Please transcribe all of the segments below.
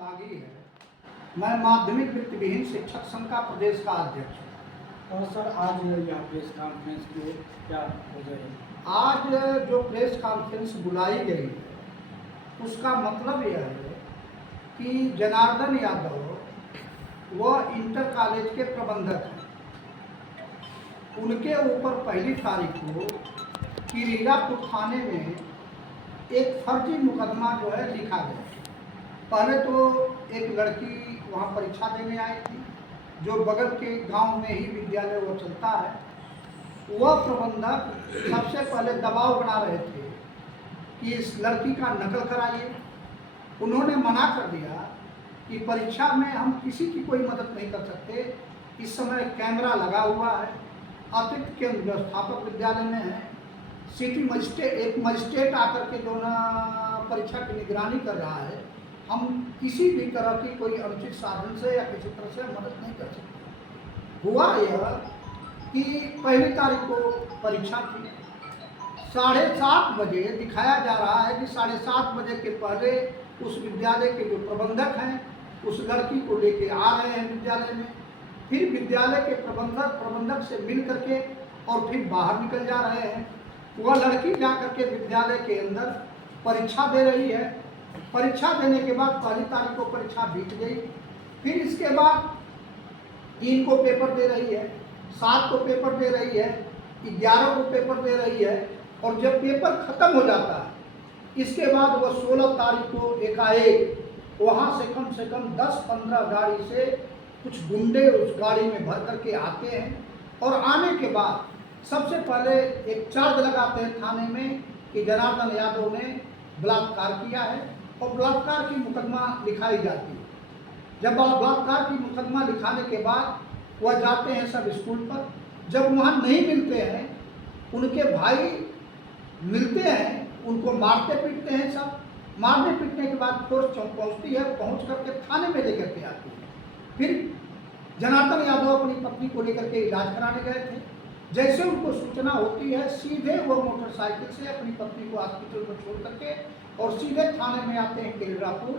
रागी है। मैं माध्यमिक वित्त विहीन शिक्षक संघ का प्रदेश का अध्यक्ष हूँ। और सर आज यहाँ प्रेस कॉन्फ्रेंस की क्या वजह है? आज जो प्रेस कॉन्फ्रेंस बुलाई गई है उसका मतलब यह है कि जनार्दन यादव वह इंटर कॉलेज के प्रबंधक हैं। उनके ऊपर पहली तारीख को किरीरापुर थाने में एक फर्जी मुकदमा जो है लिखा गया। पहले तो एक लड़की वहाँ परीक्षा देने आई थी, जो बगल के गांव में ही विद्यालय वो चलता है। वह प्रबंधक सबसे पहले दबाव बना रहे थे कि इस लड़की का नकल कराइए। उन्होंने मना कर दिया कि परीक्षा में हम किसी की कोई मदद नहीं कर सकते। इस समय कैमरा लगा हुआ है, अतिरिक्त केंद्र व्यवस्थापक विद्यालय में है, सिटी मजिस्ट्रेट एक मजिस्ट्रेट आकर के जो ना परीक्षा की निगरानी कर रहा है। हम किसी भी तरह की कोई अनुचित साधन से या किसी तरह से मदद नहीं कर सकते। हुआ यह कि पहली तारीख को परीक्षा थी, 7:30 बजे दिखाया जा रहा है कि 7:30 बजे के पहले उस विद्यालय के जो प्रबंधक हैं उस लड़की को लेके आ रहे हैं विद्यालय में। फिर विद्यालय के प्रबंधक से मिल करके और फिर बाहर निकल जा रहे हैं। वह लड़की जा करके विद्यालय के अंदर परीक्षा दे रही है। परीक्षा देने के बाद पहली तारीख को परीक्षा बीत गई। फिर इसके बाद 3 को पेपर दे रही है, 7 को पेपर दे रही है, 11 को पेपर दे रही है। और जब पेपर खत्म हो जाता है इसके बाद वह 16 तारीख को एकाएक वहाँ से कम 10-15 गाड़ी से कुछ गुंडे उस गाड़ी में भर करके आते हैं। और आने के बाद सबसे पहले एक चार्ज लगाते हैं थाने में कि जनार्दन यादव ने बलात्कार किया है और बलात्कार की मुकदमा लिखाई जाती है। जब बलात्कार की मुकदमा लिखाने के बाद वह जाते हैं सब स्कूल पर। जब वहाँ नहीं मिलते हैं, उनके भाई मिलते हैं, उनको मारते पीटते हैं। सब मारने पीटने के बाद फोर्स पहुँचती है, पहुँच करके थाने में लेकर के आती है। फिर जनार्दन यादव अपनी पत्नी को लेकर के इलाज कराने गए थे। जैसे उनको सूचना होती है सीधे वो मोटरसाइकिल से अपनी पत्नी को हॉस्पिटल में छोड़ करके और सीधे थाने में आते हैं किरीरापुर।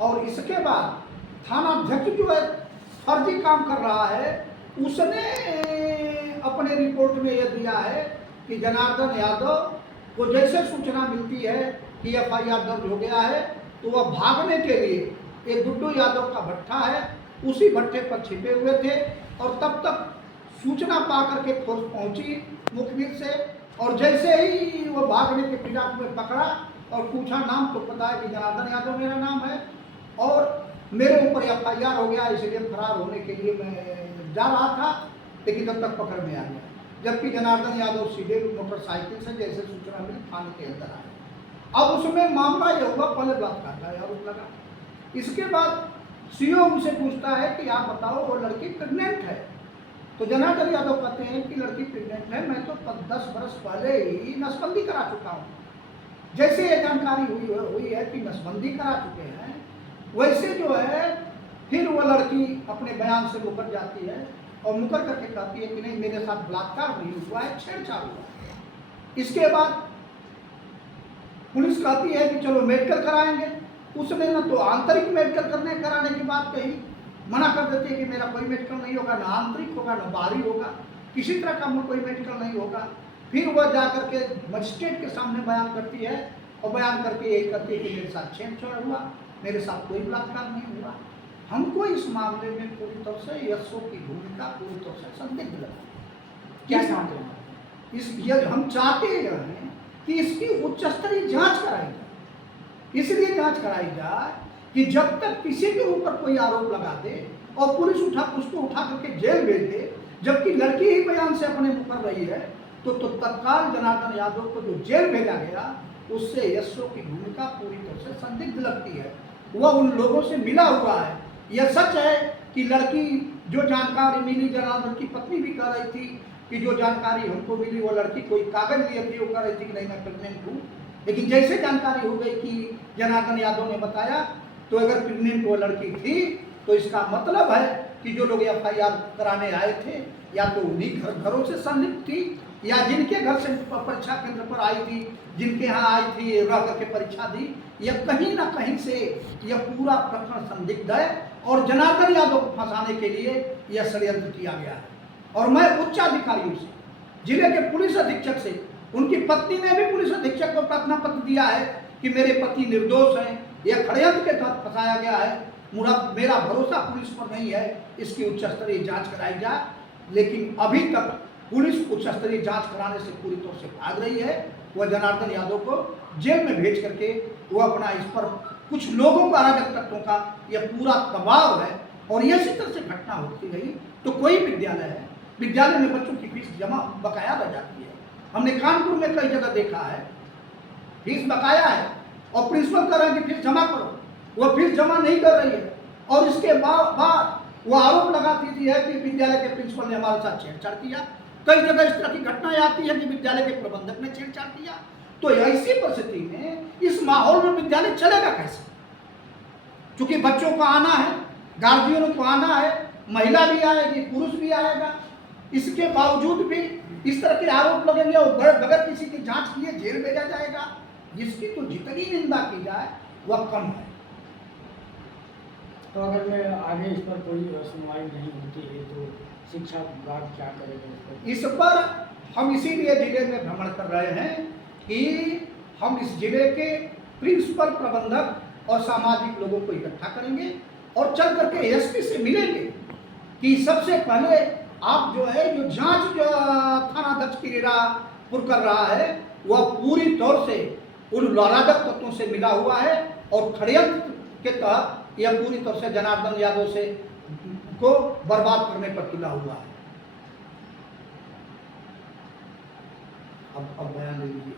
और इसके बाद थाना अध्यक्ष जो है फर्जी काम कर रहा है, उसने अपने रिपोर्ट में यह दिया है कि जनार्दन यादव को जैसे सूचना मिलती है कि FIR दर्ज हो गया है तो वह भागने के लिए एक गुड्डू यादव का भट्ठा है, उसी भट्ठे पर छिपे हुए थे। और तब तक सूचना पा करके फोर्स पहुंची मुखबिर से, और जैसे ही वो भागने के फिराक में पकड़ा और पूछा नाम तो पता है कि जनार्दन यादव मेरा नाम है और मेरे ऊपर FIR हो गया, इसलिए फरार होने के लिए मैं जा रहा था, लेकिन तब तक पकड़ में आ गया। जबकि जनार्दन यादव सीधे मोटरसाइकिल से जैसे सूचना मिली थाने के अंदर आए। अब उसमें मामला यह हुआ, पहले बलात्कार का आरोप लगा। इसके बाद CO उनसे पूछता है कि आप बताओ वो लड़की प्रेग्नेंट है। तो जनार्दन यादव कहते हैं कि लड़की प्रेग्नेंट है, मैं तो 10 बरस पहले ही नसबंदी करा चुका हूँ। जैसे ये जानकारी हुई है कि नसबंदी करा चुके हैं, वैसे जो है फिर वो लड़की अपने बयान से मुकर जाती है और मुकर करके कहती है कि नहीं, मेरे साथ बलात्कार नहीं हुआ है, छेड़छाड़ हुआ है। इसके बाद पुलिस कहती है कि चलो मेडिकल कराएंगे। उसने न तो आंतरिक मेडिकल कराने की बात कही, मना कर देती है कि मेरा कोई मेडिकल नहीं होगा, ना आंतरिक होगा ना बाहरी होगा, किसी तरह का कोई मेडिकल नहीं होगा। फिर वह जाकर के मजिस्ट्रेट के सामने बयान करती है और बयान करके यही कहती है कि मेरे साथ छेड़छाड़ हुआ, मेरे साथ कोई बलात्कार नहीं हुआ। हमको इस मामले में पूरी तरह से SO की भूमिका पूरी तरह से संदिग्ध लगती। क्या चाहते हैं? हम चाहते हैं कि इसकी उच्च स्तरीय जाँच कराई जाए। इसलिए जाँच कराई जाए कि जब तक किसी के ऊपर कोई आरोप लगा दे और पुलिस उसको उठा करके जेल भेज दे, जबकि लड़की ही बयान से अपने मुकर रही है, तो तत्काल जनार्दन यादव को जो जेल भेजा गया उससे SO की भूमिका पूरी तरह से संदिग्ध लगती है। वह उन लोगों से मिला हुआ है। यह सच है कि लड़की जो जानकारी मिली, जनार्दन की पत्नी भी कह रही थी कि जो जानकारी हमको मिली वो लड़की कोई कागज लिए थी, वो कह रही थी कि नहीं मैं प्रेग्नेंट हूँ। लेकिन जैसे जानकारी हो गई कि जनार्दन यादव ने बताया तो अगर प्रेग्नेंट वो लड़की थी तो इसका मतलब है कि जो लोग FIR कराने आए थे या तो उन्हीं घरों से संलिप्त थी या जिनके घर से परीक्षा केंद्र पर आई थी, जिनके यहाँ आई थी, रह करके परीक्षा दी, यह कहीं ना कहीं से यह पूरा प्रकरण संदिग्ध है और जनार्दन यादव को फंसाने के लिए यह षड्यंत्र किया गया है। और मैं उच्च अधिकारियों से, जिले के पुलिस अधीक्षक से, उनकी पत्नी ने भी पुलिस अधीक्षक को प्रार्थना पत्र दिया है कि मेरे पति निर्दोष हैं, यह षड्यंत्र के तहत फंसाया गया है, मेरा भरोसा पुलिस पर नहीं है, इसकी उच्च स्तरीय जांच कराई जाए। लेकिन अभी तक पुलिस उच्च स्तरीय जांच कराने से पूरी तौर से भाग रही है। वह जनार्दन यादव को जेल में भेज करके वो अपना इस पर कुछ लोगों का, अराजक तत्वों का यह पूरा दबाव है। और यह इसी तरह से घटना होती रही तो कोई विद्यालय है, विद्यालय में बच्चों की फीस जमा बकाया रह जाती है। हमने कानपुर में कई जगह देखा है, फीस बकाया है और प्रिंसिपल कह रहे हैं कि फीस जमा करो, वह फीस जमा नहीं कर रही है। और इसके बाद वो आरोप लगाती थी है कि विद्यालय के प्रिंसिपल ने हमारे साथ छेड़छाड़ किया। कई जगह इस तरह की घटनाएं आती है कि विद्यालय के प्रबंधक ने छेड़छाड़ किया। तो ऐसी परिस्थिति में इस माहौल में विद्यालय चलेगा कैसे? क्योंकि बच्चों को आना है, गार्जियनों को आना है, महिला भी आएगी, पुरुष भी आएगा, इसके बावजूद भी इस तरह के आरोप लगेंगे और बगैर किसी की जांच किए जेल भेजा जाएगा। इसकी तो जितनी निंदा की जाए वह कम है। तो अगर मैं आगे इस पर कोई सुनवाई नहीं होती है तो शिक्षा विभाग क्या करेगा इस पर? हम इसीलिए जिले में भ्रमण कर रहे हैं कि हम इस जिले के प्रिंसिपल, प्रबंधक और सामाजिक लोगों को इकट्ठा करेंगे और चल करके एसपी से मिलेंगे कि सबसे पहले आप जो है जो जांच जो थानाध्यक्ष किरीरापुर कर रहा है वह पूरी तौर से उन अराजक तत्वों से मिला हुआ है और षड्यंत्र के तहत यह पूरी तौर से जनार्दन यादव से को बर्बाद करने पर तुला हुआ है। अब बयान दे दीजिए।